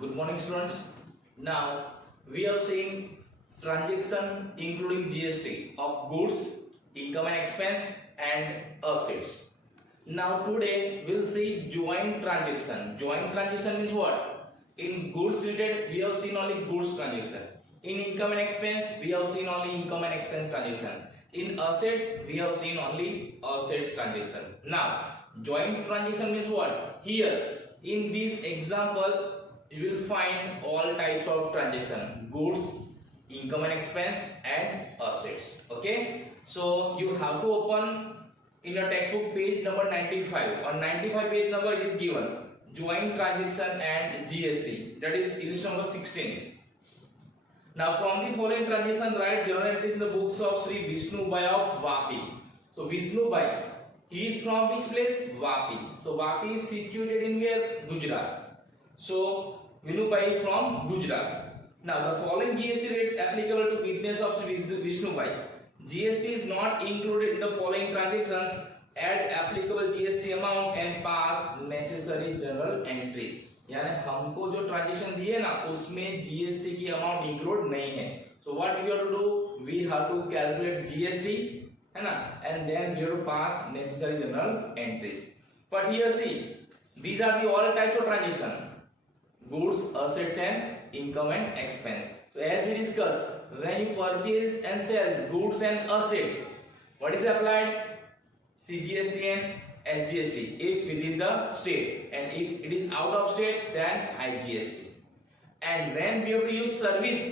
Good morning, students. Now we have seen transaction including GST of goods, income and expense, and assets. Now today we'll see joint transaction. Joint transaction means what? In goods related we have seen only goods transaction. In income and expense we have seen only income and expense transaction. In assets we have seen only assets transaction. Now joint transaction means what? Here in this example you will find all types of transaction: goods, income and expense, and assets. Okay, so you have to open in your textbook page number 95. On 95 page number it is given joint transaction and GST, that is illustration number 16. Now from the following transaction write journal entries in the books of Sri Vishnu Bhai of Vapi. So Vishnu Bhai, he is from which place? Vapi. So Vapi is situated in where? Gujarat. So Vishnu Bhai is from Gujarat. Now the following GST rates applicable to business of Vishnu Bhai. GST is not included in the following transactions. Add applicable GST amount and pass necessary journal entries. यानी हमको जो transaction दिए ना उसमें GST की amount include नहीं है. So what we have to do? We have to calculate GST, है ना, and then we have to pass necessary journal entries. But here see these are the all types of transaction: goods, assets, and income and expense. So as we discussed, when you purchase and sell goods and assets, what is applied? CGST and SGST if within the state, and if it is out of state then IGST. And when we have to use service,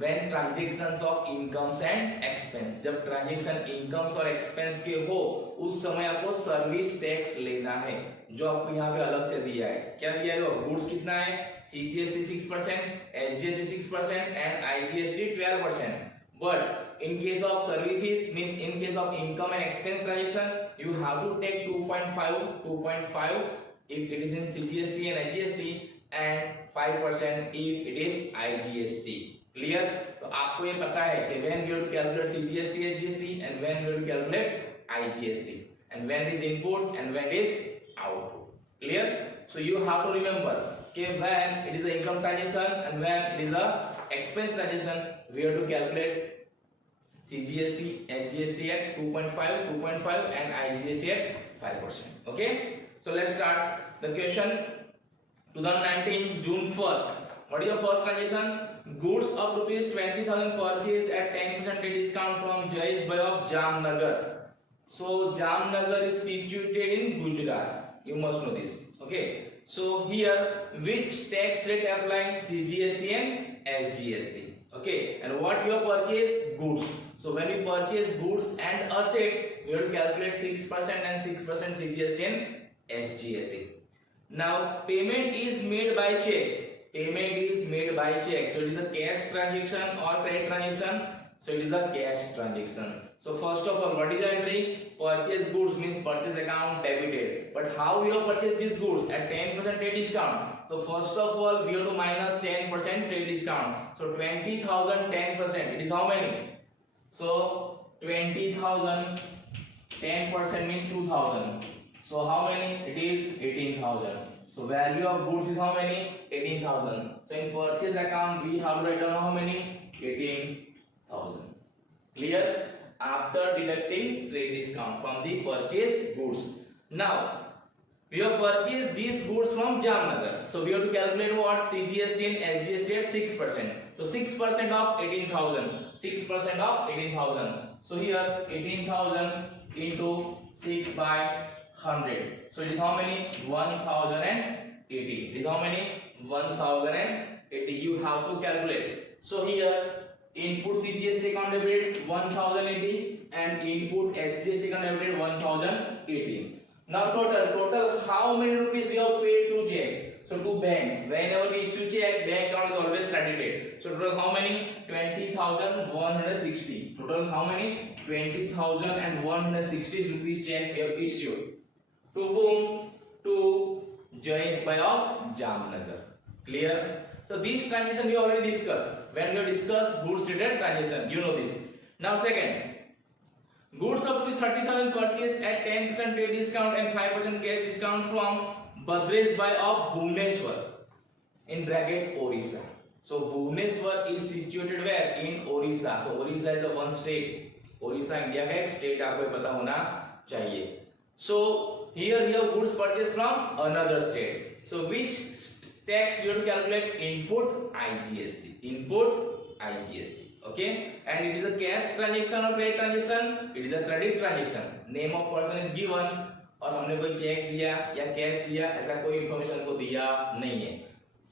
when transactions of incomes and expense, जब transaction incomes और expense के हो उस समय आपको service tax लेना है, जो आपको यहाँ पे अलग से दिया है. क्या दिया है? गुड्स कितना है? CGST 6%, SGST 6% and IGST 12%. But in case of services, means in case of income and expense transaction, you have to take 2.5 if it is in CGST and SGST, and 5% if it is IGST. Clear? तो आपको ये पता है कि when we have to calculate CGST, SGST, and when we have to calculate IGST, and when it is input and when it is output. Clear? So you have to remember कि when it is a income transaction and when it is a expense transaction, we have to calculate CGST, SGST at 2.5, and IGST at 5%. Okay? So let's start the question. 2019 June 1st. What is your first transaction? Goods of rupees 20,000 purchased at 10% discount from c.Ch of Jamnagar. So Jamnagar is situated in Gujarat. You must know this. Okay. So here which tax rate applying? CGST and SGST. Okay. And what you have purchased? Goods. So when we purchase goods and assets, we have to calculate 6% and 6% CGST and SGST. Now payment is made by check. Payment is made by check. So it is a cash transaction or credit transaction. So it is a cash transaction. So first of all, what is the entry? Purchase goods means purchase account debited. But how we have purchased these goods? At 10% trade discount. So first of all, we have to minus 10% trade discount. So 20,000 10%. It is how many? So 20,000 10% means 2,000. So how many? It is 18,000. So value of goods is how many? 18,000. So in purchase account we have to write down how many? 18,000. Clear? After deducting trade discount from the purchased goods. Now we have purchased these goods from Jamnagar. So we have to calculate what? CGST and SGST at 6%. So 6% of 18,000. 6% of 18,000. So here 18,000 into 6 by 100. So it is how many? 1,080. It is how many? 1,080. You have to calculate. So here input CGST account debited 1,080 and input SGST account debited 1,080. Now total how many rupees you have paid through check? So to bank, whenever we issue check, bank account is always credited. So total how many? 20,160. Total how many? 20,160 rupees check we have issued. To whom? To c.Ch of Jamnagar. Clear? So this transaction we already discussed. When we have discussed goods related transaction, you know this. Now second, goods of rupees 30,000 purchased at 10% trade discount and 5% cash discount from Badresh Bhai of Bhubaneswar. in bracket Orissa. So Bhubaneswar is situated where? In Orissa. So Orissa is a one state. Orissa India का एक state आपको पता होना चाहिए. So here we have goods purchased from another state. So which tax you have to calculate? Input IGST. Input IGST. Okay, and it is a cash transaction or credit transaction? It is a credit transaction. Name of person is given और हमने कोई check दिया या cash दिया, ऐसा कोई information को दिया नहीं है.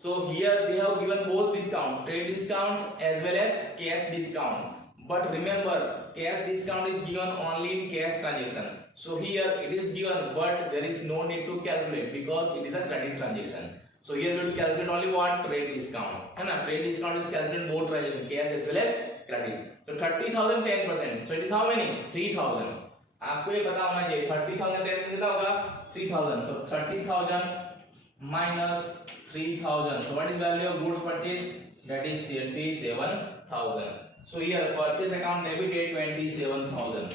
So here they have given both discount, trade discount as well as cash discount. But remember, cash discount is given only in cash transaction. So here it is given, but there is no need to calculate because it is a credit transaction. So here we have to calculate only what? Trade discount. है ना? Trade discount is calculated both transaction, cash as well as credit. So 30,000 10%. So it is how many? 3,000. आपको ये पता होना चाहिए 30,000 10% कितना होगा? 3,000. So 30,000 minus 3,000. So what is value of goods purchased? That is 27,000. So here purchase account debited 27,000.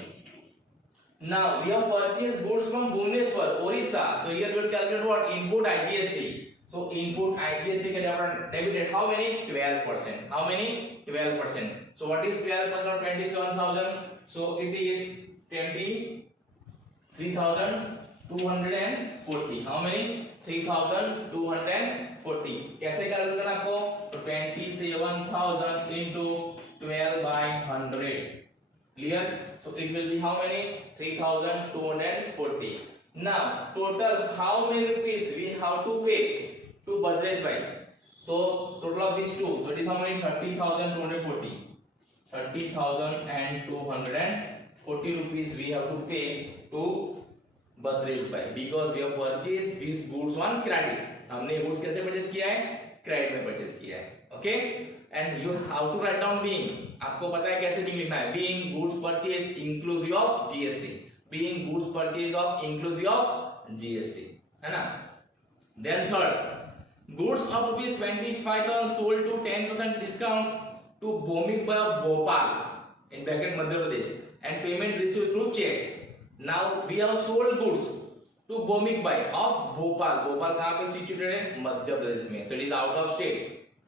Now we have purchased goods from Bhubaneswar, Orissa. So here we will calculate what? Input IGST. So input IGST can debited how many? 12%. How many? 12%. So what is 12% of 27,000? So it is 23,240. How many? 3,240. कैसे calculate करना आपको? तो 27,000 into 12 by 100. Clear? So it will be how many? 3,240. Now total how many rupees we have to pay to Bhadresh bhai? So total of these two. So it is how many? 30,240. 30,240 rupees we have to pay to Bhadresh bhai because we have purchased these goods on credit. हमने ये goods कैसे purchase किया है? Credit में purchase किया है. Okay? And you have to write down being. आपको पता है कैसे being लिखना है? Being goods purchase inclusive of GST. Being goods purchase of inclusive of GST. है ना? Then third, goods of rupees 25,000 sold to 10% discount to Bomik by Bhopal in bracket Madhya Pradesh and payment received through check. Now we have sold goods to Bomik by of Bhopal. Bhopal कहाँ पे situated है? मध्य प्रदेश में. So it is out of state.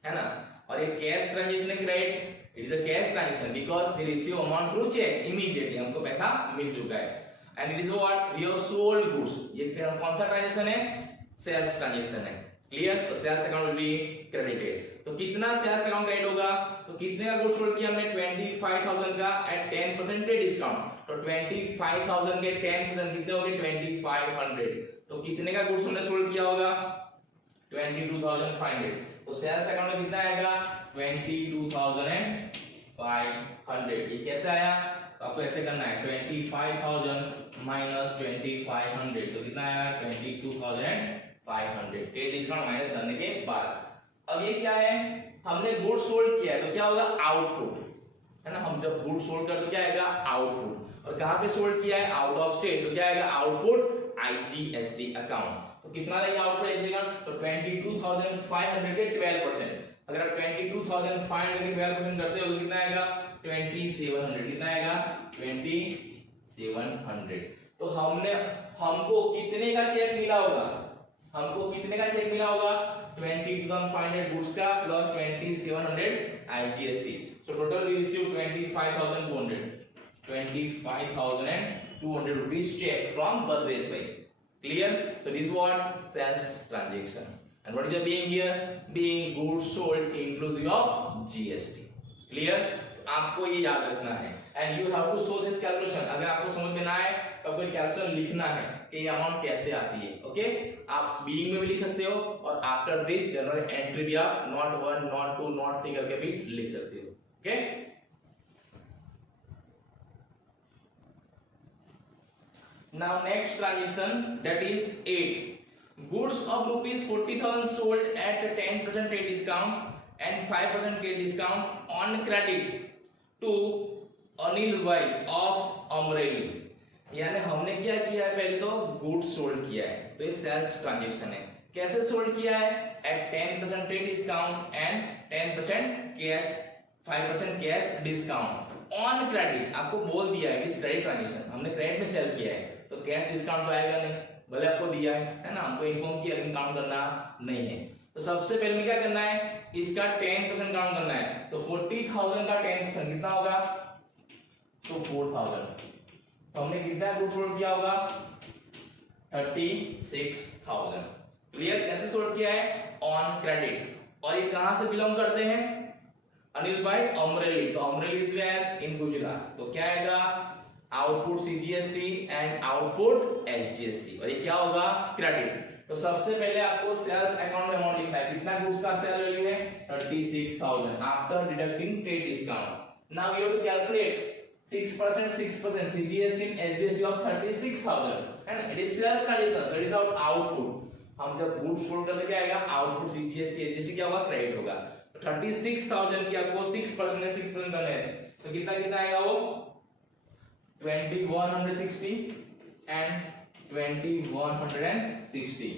है ना? और ये cash transaction credit, it is a cash transaction because we receive amount through check immediately. हमको पैसा मिल चुका है. And it is what? We have sold goods. ये कौन सा transaction है? Sales transaction है. Clear? तो sales account will be credited. तो कितना sales account credit होगा? तो कितने का goods sold किया हमने? 25,000 का at 10% trade discount. तो 25,000 के 10% कितने हो गए? 2,500. तो कितने का goods हमने sold किया होगा? 22,500. तो sales account में कितना आएगा? 22,500. ये कैसे आया? तो आपको ऐसे करना है 25,000 minus 2,500. तो कितना आया? 22,500. ट्रेड डिस्काउंट माइनस करने के बाद अब ये क्या है? हमने गुड्स सोल्ड किया है तो क्या होगा? आउटपुट. है ना? हम जब गुड्स सोल्ड करते तो क्या आएगा? आउटपुट. और कहां पे सोल्ड किया है? Out of state. तो क्या आएगा? Output IGST account. तो कितना लगेगा आउटपुट IGST अकाउंट? तो 22,500 के 12%. अगर आप 22,500 के 12% करते हो तो कितना आएगा? 2,700. कितना आएगा? 2,700. तो हमको कितने का चेक मिला होगा? हमको कितने का चेक मिला होगा? 22,500 गुड्स का plus 2,700 IGST. So total we received 25,200 rupees check from Bhadresh bhai. Clear? So this is what? Sales transaction. And what is the being here? Being goods sold inclusive of GST. Clear? आपको ये याद रखना है. And you have to show this calculation. अगर आपको समझ में ना आए तो आपको कैलकुलेशन लिखना है कि ये अमाउंट कैसे आती है. ओके? आप बीइंग में भी लिख सकते हो और आफ्टर दिस जनरल एंट्री भी आप नॉट 1 नॉट 2 नॉट 3 करके भी लिख सकते हो. Okay? Now next transaction, that is 8. Goods of rupees 40,000 sold at 10% trade discount and 5% trade discount on credit to Anil Bhai of Amreli. यानी हमने क्या किया है? पहले तो गुड्स सोल्ड किया है तो ये सेल्स ट्रांजैक्शन है. कैसे सोल्ड किया है? At 10% trade discount and 10% cash 5% cash discount on credit. आपको बोल दिया है कि क्रेडिट ट्रांजैक्शन हमने क्रेडिट में सेल किया है तो कैश डिस्काउंट तो आएगा नहीं. भले आपको दिया है ना? हमको इन्फॉर्म किया लेकिन काउंट करना नहीं है. तो सबसे पहले में क्या करना है, इसका 10% काउंट करना है। तो 40,000 का 10% कितना होगा, तो 4,000। तो हमने कितना गुड्स सोल्ड किया होगा, 36,000। क्लियर, कैसे सोल्ड किया है, ऑन क्रेडिट। और ये कहां से बिलोंग करते हैं, अनिल भाई, अमरेली। तो अमरेली इज वेयर, इन गुजरात। तो क्या आएगा, output CGST and output SGST। और ये क्या होगा, क्रेडिट। तो सबसे पहले आपको सेल्स अकाउंट में अमाउंट लिखना है, कितना गुड्स का सेल वैल्यू है, 36,000 after deducting trade discount. Now you have to calculate 6% CGST and SGST of 36,000 and it is sales condition, so it is our output। हम जब गुड्स सोल्ड करते क्या आएगा, आउटपुट CGST SGST क्या होगा, credit होगा। तो 36,000 की आपको 6% में 6% करना है, तो कितना कितना आएगा वो, 2160 एंड 2160,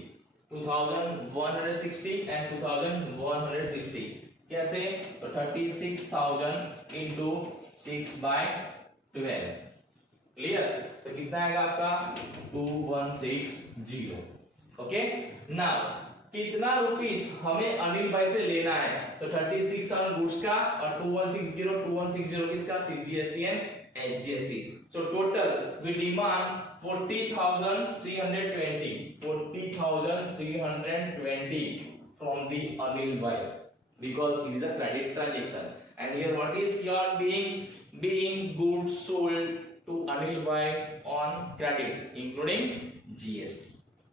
2160 एंड 2160। कैसे, तो 36,000 इंटू 6/12। क्लियर, तो कितना आएगा आपका, 2160। ओके, नाउ कितना रुपीस हमें अनिल भाई से लेना है, तो 36,000 गुड्स का और 2160 किसका, CGST and SGST। So total we demand 40,320 from the Anil bhai because it is a credit transaction, and here what is your being goods sold to Anil bhai on credit including GST।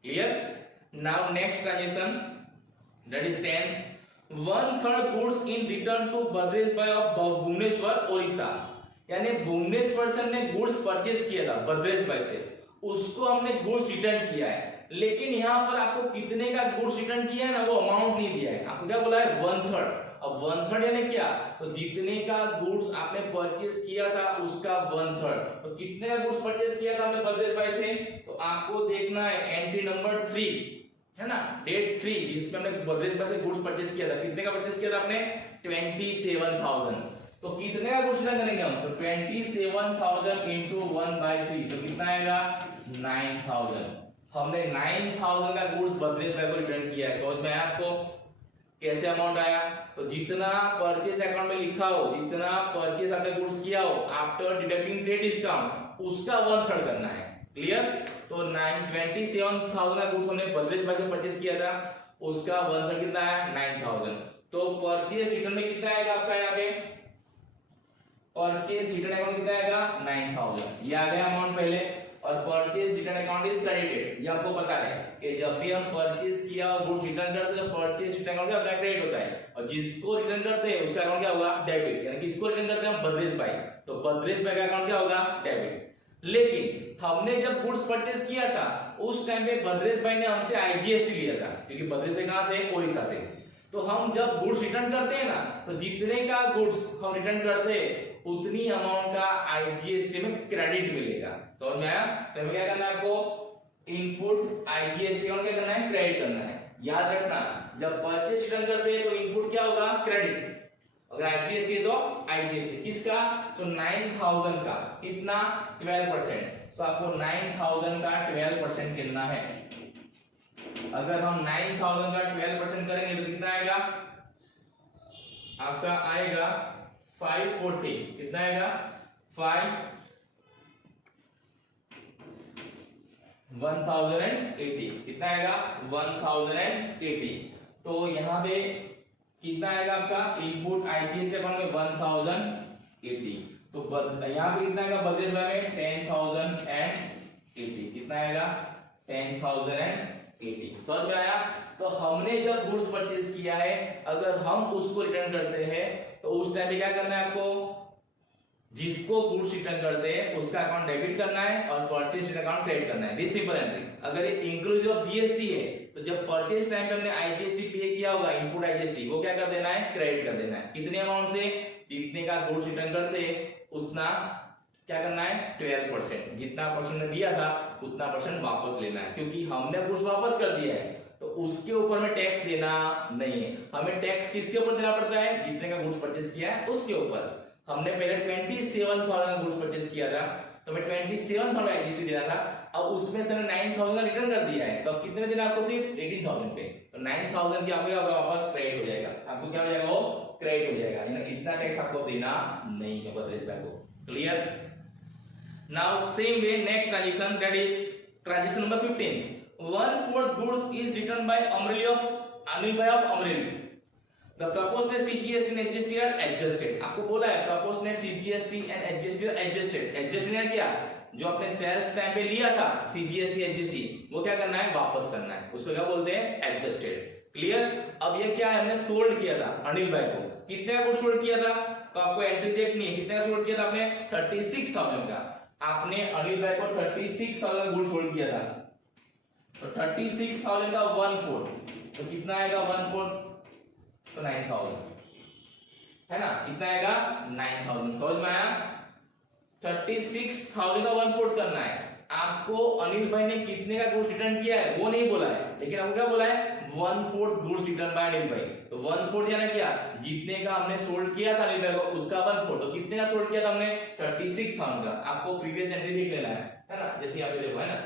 Clear? Now next transaction, that is 10, 1/3 goods in return to Bhadresh bhai of Bhubaneswar, Orissa। यानी भुवनेश्वर से हमने goods purchase किया था भद्रेश भाई से, उसको हमने goods return किया है। लेकिन यहाँ पर आपको कितने का गुड्स रिटर्न किया है ना, वो अमाउंट नहीं दिया है, आपको क्या बोला है, 1/3। अब 1/3 यानी क्या, तो जितने का गुड्स आपने परचेस किया था उसका 1/3। तो कितने का गुड्स परचेस किया था हमने भद्रेश भाई से, तो आपको देखना है एंट्री नंबर 3 है ना, डेट 3 जिसमें हमने भद्रेश भाई से गुड्स परचेस किया था। कितने का परचेस किया था आपने, 27,000। तो कितने का गुड्स रिटर्न करेंगे हम, तो 27,000 इंटू 1/3, तो कितना आएगा, 9,000। हमने 9,000 का गुड्स भद्रेश भाई को रिटर्न किया है। समझ में आया आपको कैसे अमाउंट आया, तो जितना परचेस अकाउंट में लिखा हो, जितना परचेस आपने गुड्स किया हो आफ्टर डिडक्टिंग ट्रेड डिस्काउंट, उसका 1/3 करना है। क्लियर, तो 27,000 का गुड्स हमने भद्रेश भाई से परचेस किया था, उसका 1/3 कितना है, 9,000। तो परचेस रिटर्न में कितना आएगा आपका, यहाँ पे परचेस रिटर्न अकाउंट कितना आएगा, 9,000। ये आ गया अमाउंट पहले। और purchase return account is credited, ये आपको पता है कि जब भी हम परचेस किया और गुड्स रिटर्न करते हैं तो परचेस रिटर्न अकाउंट क्या होता है, क्रेडिट होता है। और जिसको रिटर्न करते हैं उसका अकाउंट क्या होगा, डेबिट। यानी किसको रिटर्न करते हैं हम, भद्रेश भाई, तो भद्रेश भाई का अकाउंट क्या होगा, डेबिट। लेकिन हमने जब गुड्स परचेस किया था उस टाइम पे भद्रेश भाई ने हमसे IGST लिया था, क्योंकि भद्रेश भाई कहां से, ओडिशा से। तो हम जब गुड्स रिटर्न करते हैं ना, तो जितने का गुड्स हम रिटर्न करते हैं उतनी अमाउंट का IGST में क्रेडिट मिलेगा। समझ में आया, तो हमें क्या करना है, आपको इनपुट IGST और क्या करना है, क्रेडिट करना है। याद रखना, जब परचेस रिटर्न करते हैं तो इनपुट क्या होगा, क्रेडिट, अगर IGST है तो IGST किसका, तो 9,000 का कितना, 12%। तो आपको 9,000 का 12% करना है। अगर हम 9,000 का 12% करेंगे तो कितना आएगा, आपका आएगा 540। कितना आएगा, 1080। कितना आएगा, 1080। तो यहाँ पे कितना आएगा आपका, इनपुट IGST अकाउंट में 1080। तो यहाँ पे कितना आएगा, भद्रेश भाई में 10,080। कितना आएगा, 10,080। समझ में आया। तो हमने जब गुड्स परचेस किया है, अगर हम उसको रिटर्न करते हैं तो उस टाइम पे क्या करना है, आपको जिसको गुड्स रिटर्न करते हैं उसका अकाउंट डेबिट करना है और परचेस रिटर्न अकाउंट क्रेडिट करना है। This simple entry. अगर ये इंक्लूसिव ऑफ GST है तो जब परचेस टाइम पे हमने IGST पे किया होगा, इनपुट IGST, वो क्या कर देना है, क्रेडिट कर देना है। कितने अमाउंट से, जितने का गुड्स रिटर्न करते हैं उतना क्या करना है, 12%। जितना परसेंट दिया था उतना परसेंट वापस लेना है, क्योंकि हमने गुड्स वापस कर दिया है तो उसके ऊपर में टैक्स देना नहीं है। हमें टैक्स किसके ऊपर देना पड़ता है, जितने का गुड्स परचेस किया है उसके ऊपर। हमने पहले 27,000 का गुड्स परचेस किया था तो हमें 27,000 IGST देना था, अब उसमें से 9000 का रिटर्न कर दिया है, तो अब कितने देना आपको? सिर्फ 18000 पे। तो 9000 की आपको क्या होगा? वापस क्रेडिट हो जाएगा। आपको क्या हो जाएगा? वो क्रेडिट हो जाएगा, यानी इतना टैक्स आपको देना नहीं है 32 रुपए को। Clear? Now same way next transaction, that is transaction number 15। 1/4 goods is returned by Amreli of Anil by of Amreli. The proportionate CGST and HGST are adjusted. आपको बोला है proportionate CGST and HGST are adjusted. adjusted ने क्या? जो अपने sales time पे लिया था CGST HGST, वो क्या करना है? वापस करना है। उसको क्या बोलते हैं? adjusted. क्लियर? अब ये क्या है? हमने सोल्ड किया था अनिल भाई को। कितने का गुड सोल्ड किया था? तो आपको एंट्री देखनी है। कितने का सोल्ड किया था आपने? 36000 का। आपने अनिल भाई को 36000 का गुड सोल्ड किया था। तो 36000 का 1/4, तो कितना आएगा? 1/4 तो 9000 है ना? कितना आएगा? 9000। समझ में आया? 36000 का 1/4 करना है। आपको अनिल भाई ने कितने का गुड्स रिटर्न किया है वो नहीं बोला है, लेकिन आपको क्या बोला है? 1/4 गुड्स रिटर्न बाय अनिल भाई। तो 1/4 यानी क्या? जितने का हमने सोल्ड किया था अनिल भाई को उसका 1/4। तो कितने का सोल्ड किया था हमने? 36000 का। आपको प्रीवियस एंट्री देख लेना है ना? जैसे यहाँ पे देखो है ना,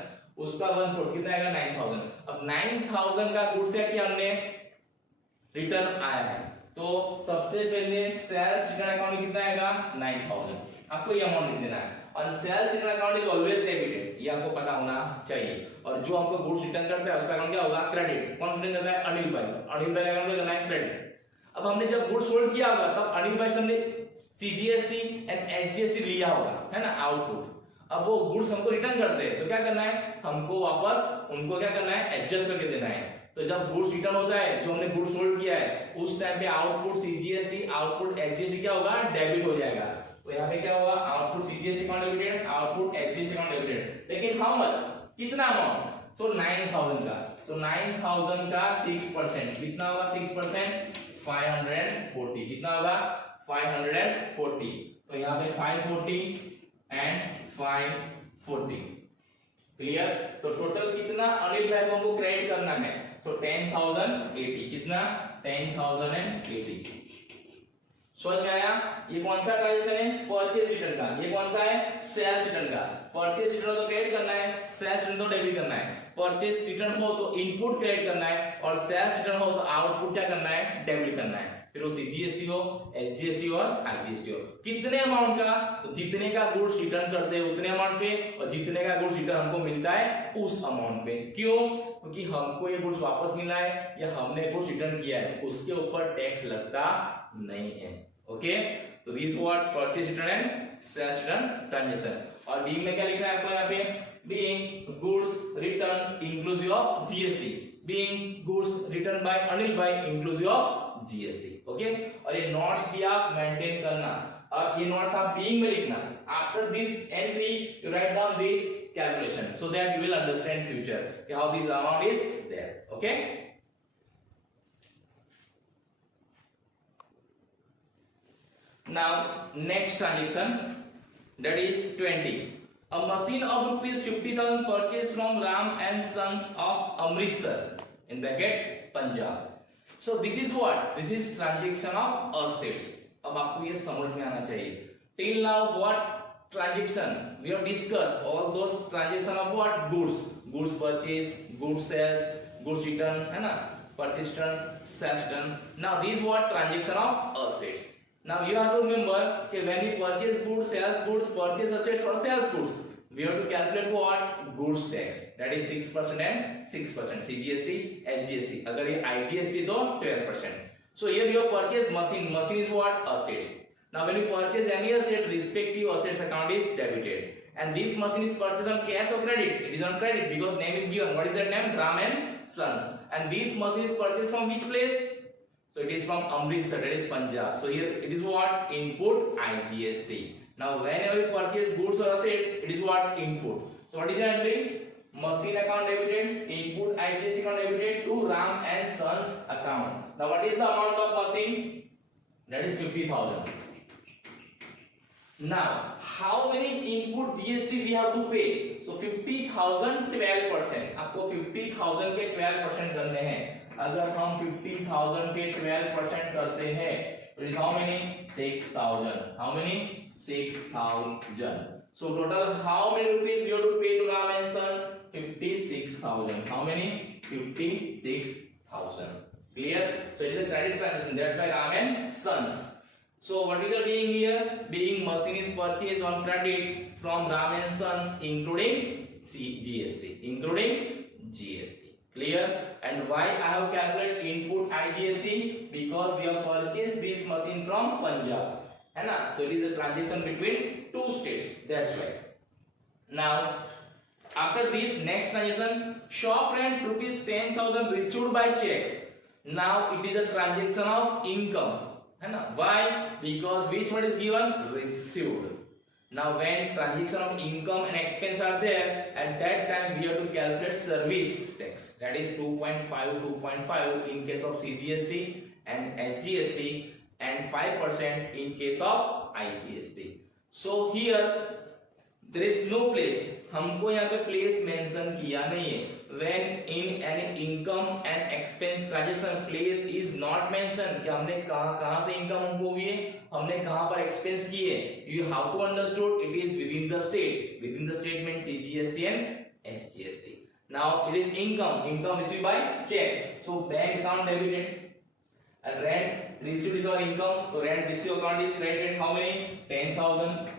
उसका 1/4 कितना आएगा? 9000। अब 9000 का गुड्स है कि हमने रिटर्न आया है, तो सबसे पहले सेल्स रिटर्न अकाउंट में कितना आएगा? 9000। आपको ये अमाउंट लिख देना है। और sales return account is always debited, ये आपको पता होना चाहिए। और जो हमको गुड्स रिटर्न करता है उसका अकाउंट क्या होगा? क्रेडिट। कौन रिटर्न करता है? अनिल भाई। अनिल भाई का अकाउंट क्या करना है? क्रेडिट। अब हमने जब गुड्स सोल्ड किया होगा तब अनिल भाई से हमने CGST एंड HGST लिया होगा, है ना? आउटपुट। अब वो गुड्स हमको रिटर्न करते हैं तो क्या करना है? हमको वापस उनको क्या करना है? एडजस्ट करके देना है। तो जब गुड्स रिटर्न होता है, जो हमने गुड्स सोल्ड किया है, उस टाइम पे आउटपुट CGST आउटपुट HGST क्या होगा? डेबिट हो जाएगा। तो यहाँ पे क्या होगा? Output CGST account debited, output HGST account debited. लेकिन हाउ मच? कितना अमाउंट? सो 9000 का। तो 9000 का 6% कितना होगा? 6% 540। कितना होगा? 540। तो यहाँ पे 540 एंड 540। क्लियर? तो टोटल कितना अनिल भाई को हमको क्रेडिट करना है? तो 10080। कितना? 10080। समझ में आया? ये कौन सा ट्रांजैक्शन है? परचेज रिटर्न का। ये कौन सा है? सेल्स रिटर्न का। परचेज रिटर्न तो क्रेडिट करना है, सेल्स रिटर्न तो डेबिट करना है। परचेज रिटर्न हो तो इनपुट क्रेडिट करना है, और सेल्स रिटर्न हो तो आउटपुट क्या करना है? डेबिट करना है। फिर वो CGST हो, SGST हो और IGST हो। कितने अमाउंट का? तो जितने का गुड्स रिटर्न करते हैं उतने अमाउंट पे, और जितने का गुड्स रिटर्न हमको मिलता है उस अमाउंट पे। क्यों? क्योंकि हमको ये गुड्स वापस मिला है या हमने गुड्स रिटर्न किया है, उसके ऊपर टैक्स लगता नहीं है। ओके, तो this what purchase return and sales return transaction. और डी में क्या लिख रहा है आपको यहाँ पे? Being goods return inclusive of GST, being goods return by Anil भाई इंक्लूसिव ऑफ GST। ओके, और ये नोट्स भी आप मेंटेन करना। अब ये नोट्स आप बीइंग में लिखना। After this entry you write down this calculation so that you will understand future how this amount is there. Okay, now next transaction, that is 20. A machine of rupees 50,000 purchased from Ram and Sons of Amritsar in bracket Punjab. So this is what? This is transaction of assets. अब आपको ये समझ में आना चाहिए। Till now what transaction we have discussed? All those transaction of what? Goods, goods purchase, goods sales, goods return, है ना? Purchase return, sales return. Now these what? Transaction of assets. Now you have to remember that when we purchase goods, sales goods, purchase assets or sales goods, we have to calculate what? Goods tax, that is 6% and 6%, CGST, SGST. अगर ये IGST तो 12%. So here you have purchase machine. Machine is what? Assets. Now when you purchase any asset, respective assets account is debited. And this machine is purchased on cash or credit? It is on credit because name is given. What is that name? Ram and Sons. And this machine is purchased from which place? So it is from Amritsar, that is Punjab. So here it is what? Input IGST. Now whenever you purchase goods or assets, it is what? Input. So what is the entry? Machine account debited, input IGST account debited to Ram and Sons account. Now what is the amount of machine? That is 50,000. Now how many input GST we have to pay? So 50,000 12%. आपको 50,000 के 12% करने हैं। अगर हम 50,000 के 12% करते हैं तो is how many? 6,000. How many? 6,000. So total how many rupees you have to pay to Ram and Sons? 56,000. How many? 56,000. Clear? So it is a credit transaction. That's why Ram and Sons. So what is being here? Being machine is purchased on credit from Ram and Sons, including GST. Including GST. Clear? And why I have calculated input IGST? Because we have purchased this machine from Punjab. है ना? So it is a transaction between two states. That's why. Now, after this next transaction, shop rent rupees 10,000 received by check. Now it is a transaction of income. है ना? Why? Because which word is given? Received. Now when transaction of income and expense are there, at that time we have to calculate service tax. That is 2.5 in case of CGST and SGST, and 5% in case of IGST. So here there is no place. हमको यहाँ पे place mention किया नहीं है. When in any income and expense transaction, place is not mentioned. कि हमने कहाँ से income हमको हुई है, हमने कहाँ पर expense की है. You have to understood it is within the state. Within the state means CGST and SGST. Now it is income. Income received by check. So bank account debited. And rent received is our income. So rent received account is credited how many? 10,000.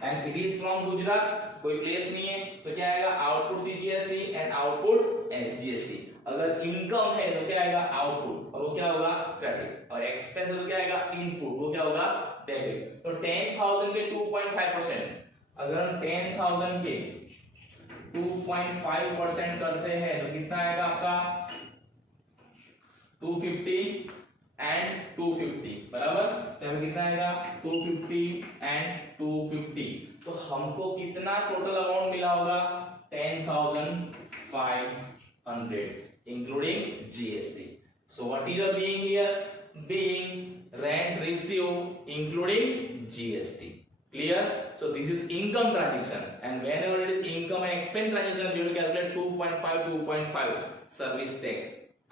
And it is from Gujarat. कोई place नहीं है तो क्या आएगा? Output CGST and output SGST. अगर income है तो क्या आएगा? आउटपुट, और वो क्या होगा? क्रेडिट. और एक्सपेंस है तो क्या आएगा? इनपुट, वो क्या होगा? डेबिट. तो 10,000 के 2.5%, अगर हम 10,000 के 2.5% करते हैं तो कितना आएगा आपका? 250 एंड 250 बराबर. तो हमें कितना आएगा? 250 एंड 250. तो हमको कितना टोटल अमाउंट मिला होगा? 10,500 including GST. So what is your being here? Being rent received including GST. Clear? So this is income transaction, and whenever it is income and expense transaction, you have to calculate 2.5 service tax.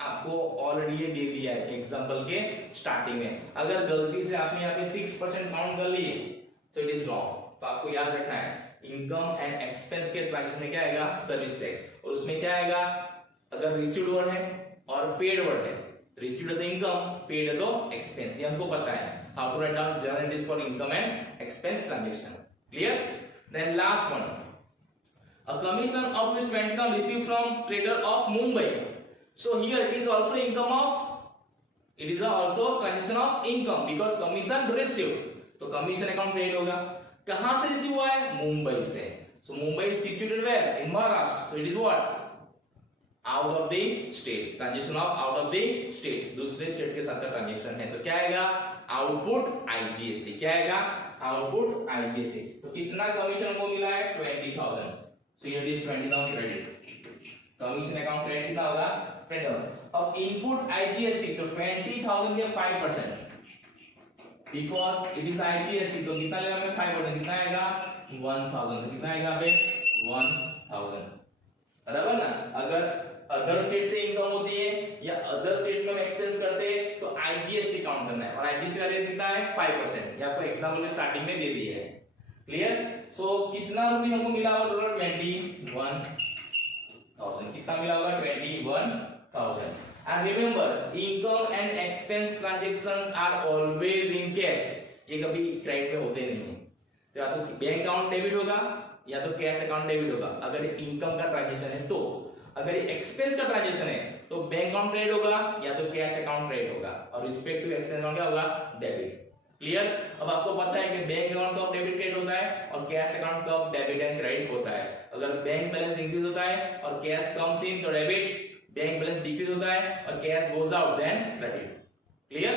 आपको already ये दे दिया है example के starting में. अगर गलती से आपने यहाँ पे 6% काउंट कर लिए तो इट इज रॉन्ग. तो आपको याद रखना है इनकम एंड एक्सपेंस के ट्रांजैक्शन में क्या आएगा? Service tax. और उसमें क्या आएगा? अगर रिसीव्ड वर्ड है और पेड वर्ड है, रिसीव्ड है तो इनकम, पेड है तो एक्सपेंस. ये हमको पता है. How to write down journal entries for income and expense transaction. Clear? Then last one, a commission of rupees 20,000 received from trader of Mumbai. So here it is also income of, it is also transaction of income because commission received. तो commission account create होगा. कहाँ से receive हुआ है? मुंबई से. So Mumbai is situated where? In Maharashtra. So it is what? Out of the state. Transaction of out of the state. दूसरे state के साथ का ट्रांजेक्शन है. तो क्या आएगा? Output IGST. क्या आएगा? Output IGST. तो कितना कमीशन को मिला है? 20,000. So here it is 20,000 credit. Commission account credit कितना होगा? 20,000. अब इनपुट IGST तो 20,000 के 5%, बिकॉज इट इज IGST तो कितना लेगा? हमें 5%. कितना आएगा? 1,000. तो कितना आएगा पे? 1,000. बराबर ना? अगर अदर स्टेट से इनकम होती है या अदर स्टेट में एक्सपेंस करते हैं तो IGST काउंट करना है. और IGST का रेट कितना है? 5%. ये आपको एग्जांपल में स्टार्टिंग में दे दिए है. क्लियर? सो कितना रुपये हमको मिला होगा? टोटल 21,000. कितना मिला होगा? 21,000. And remember, income and expense transactions are always in cash. ये कभी क्रेडिट में होते नहीं है. तो या तो बैंक अकाउंट डेबिट होगा या तो कैश अकाउंट डेबिट होगा अगर इनकम का ट्रांजैक्शन है. तो अगर ये एक्सपेंस का ट्रांजैक्शन है तो बैंक अकाउंट क्रेडिट होगा या तो कैश अकाउंट क्रेडिट होगा, और रिस्पेक्टिव एक्सपेंस अकाउंट क्या होगा? डेबिट. क्लियर? अब आपको पता है कि बैंक अकाउंट कब डेबिट क्रेडिट होता है और कैश अकाउंट कब डेबिट एंड क्रेडिट होता है. अगर बैंक बैलेंस इंक्रीज होता है और कैश कम्स इन तो डेबिट, बैंक बैलेंस डिक्रीज होता है और cash goes out then credit. Clear?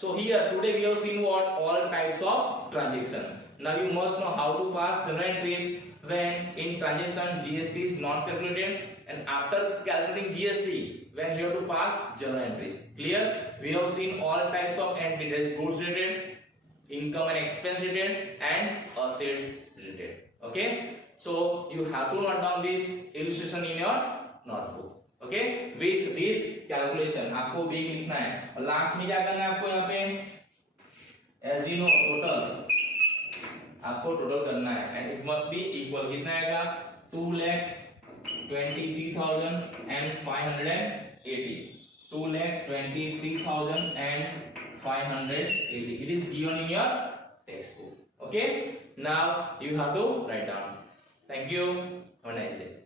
So here today we have seen what? All types of transaction. Now you must know how to pass journal entries when in transaction GST is not calculated, and after calculating GST when you have to pass journal entries. Clear? We have seen all types of entry. There is goods related, income and expense related, and assets related. Okay, so you have to note down this illustration in your notebook. Okay, with this calculation आपको भी लिखना है और last में क्या करना है आपको? यहाँ पे as you know total आपको टोटल करना है and it must be equal कितना आएगा 2,23,580 2,23,580 it is given in your textbook. Okay, now you have to write down. Thank you, have a nice day.